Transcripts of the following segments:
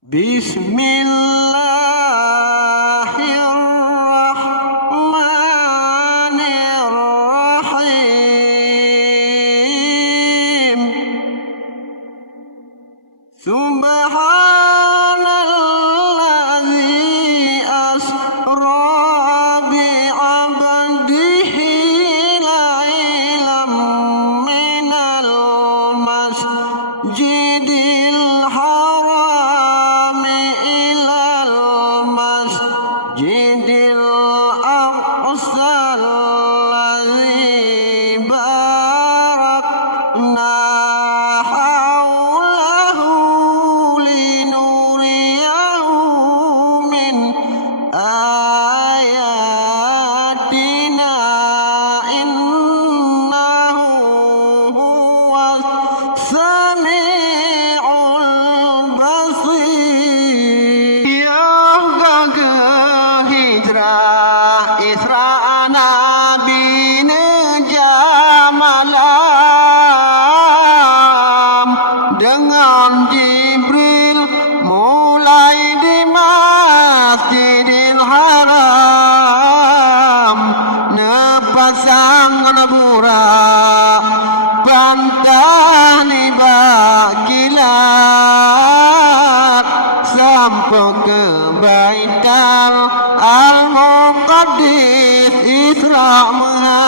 Bismillahirrahmanirrahim. Subhanalladzi asra bi'abdihi laylan minal masjidil haram ilal masjidil aqsa alladzi barakna hawlahu linuriyahu min ayatina innahu huwas sami'ul basir. Ya ke hijrah Isra Nabi Nejamalam dengan Jibril mulai di Masjidil Haram, nepasang nabura pantah libak kilat sampai ke Baitul Al-Muqaddis Isra Mi'raj.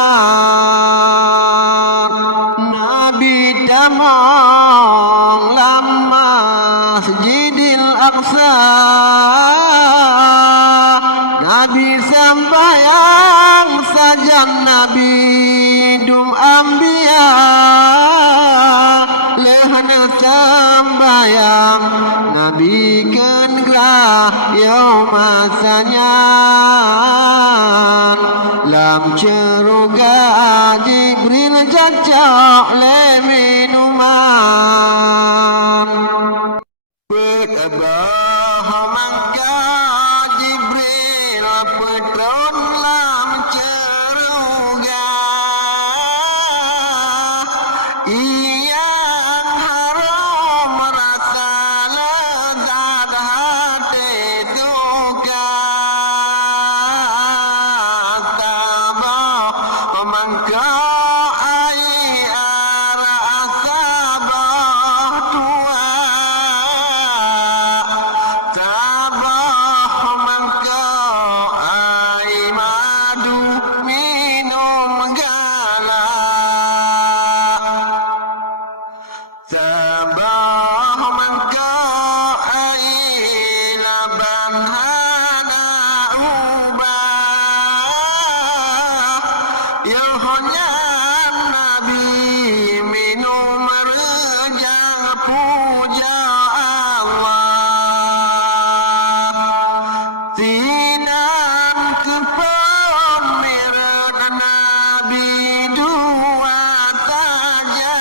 Nabi damang lama Masjidil Aqsa, Nabi sembahyang saja Nabi dum Anbiya, lehana sembahyang Nabi kengerah yaumasanya lam ceruga Jibril jajak le minuman Petabah mangga Jibril petron lam ceruga yang haram rasa lezat hati suka tabah mangga ai arah sabah tua tabah mangga ai madu minum galak tabah mangga ai laban hana ubah Yohnya Nabi minum rejang puja Allah sinan ke pemirat Nabi dua saja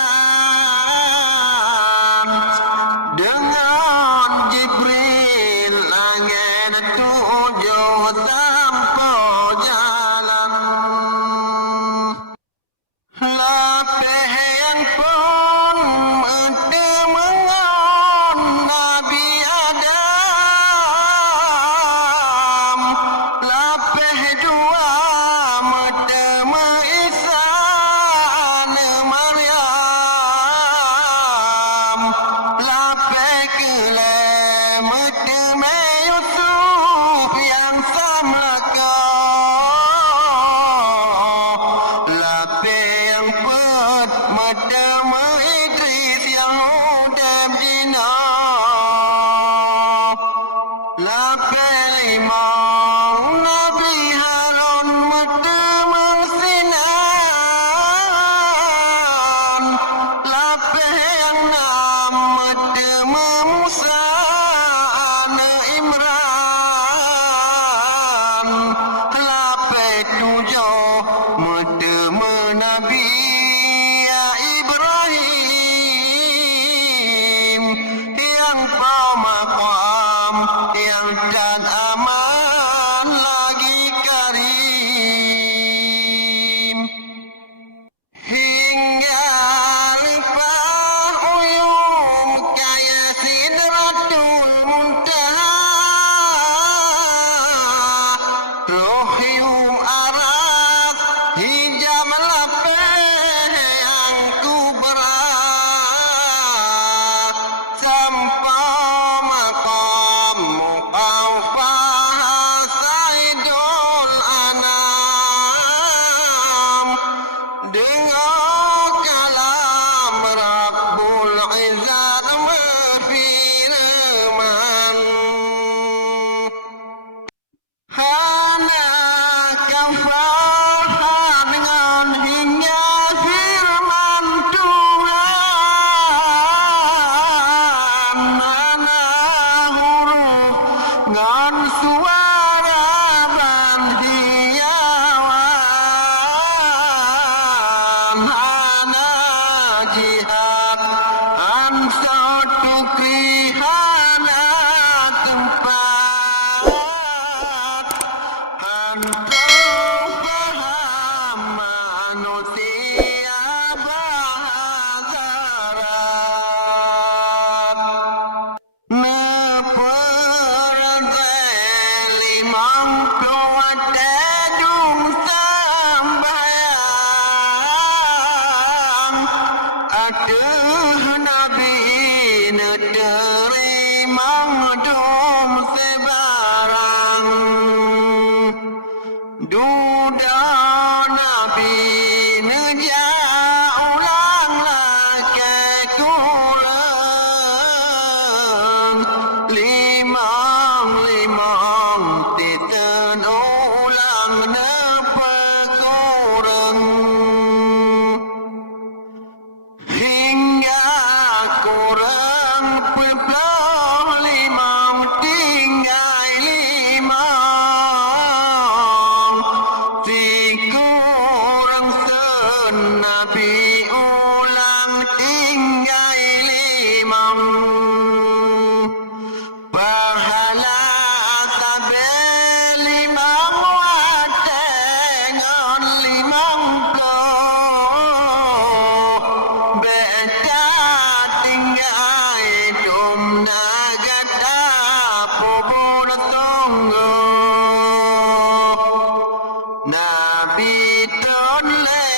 kurang puluh limang tinggal limang si kurang senabi ulang tinggal limang pahala tabel limang watengan limang ko beta tinggal dum nagata pobor tonggo nabi tonle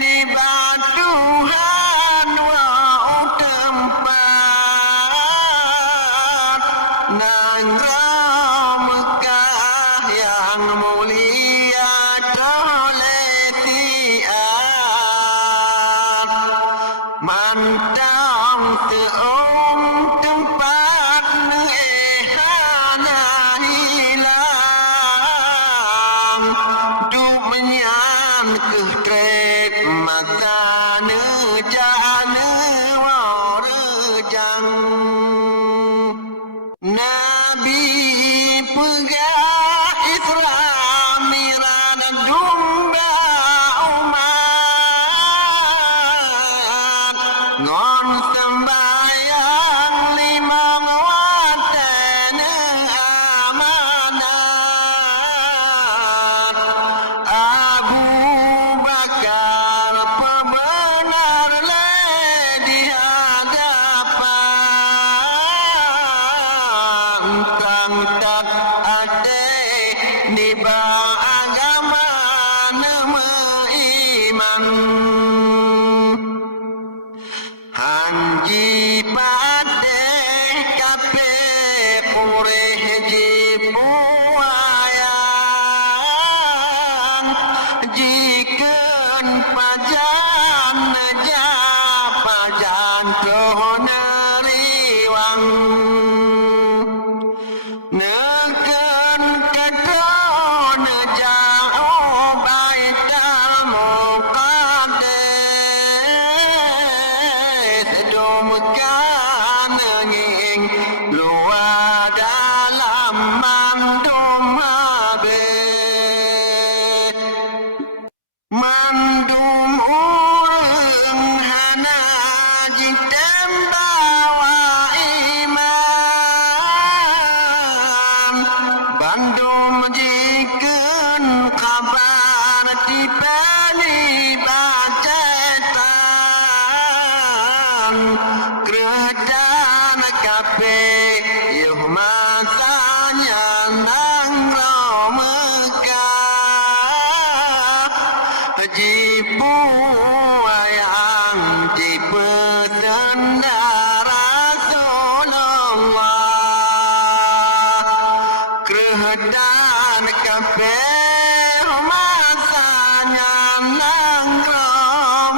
ni batuhan wa tempat nang Mekah yang mulia toleh tiap mantang teum tempat nehana hilang du menyan kehtret mata ne jane warejang Nabi pegah Islam miran dumba umat ngon sembayang limang watan amanat Abu Bakar pembenar le di hadapan tang ade niba agama nama iman hanji pade kape pure ji puayang jiken pajan ja pajan toneriwang neken kedon jauh baitul muqaddas dumkan nging luar dalam mandum habis mandum urang hana jitem bawa iman bandum jiken kabar dipeni bacetan keredan kape yuh masanya nang Mekah jipu ayang dipesan Rasulullah keredan kape masanya nang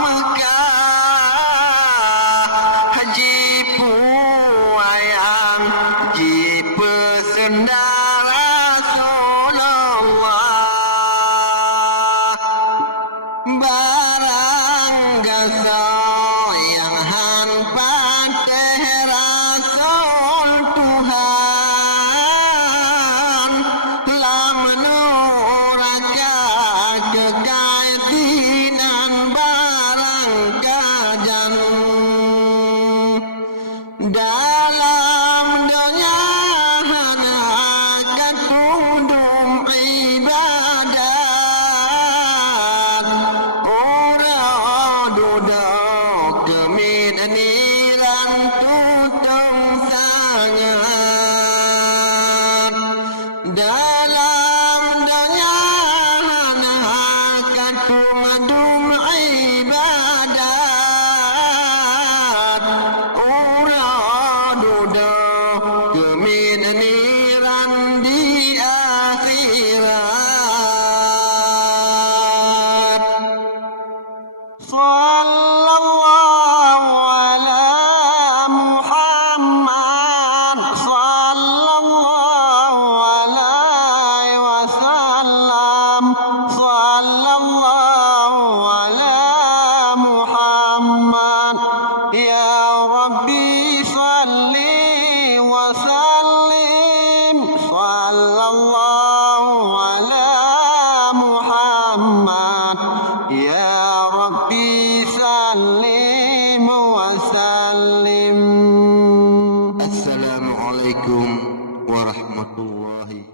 Mekah jipu ayang dipesan Rasulullah barang gasa yang han pateh Rasul Tuhan lam nuraka kekaitinan barang kajan dalam dunia hana katundum ibadat ora duduk kemid niran tutong sangat dalam dunia hana katundum ibadat ora sallallahu ala Muhammad ya Rabbi sallim wa sallim. Assalamualaikum warahmatullahi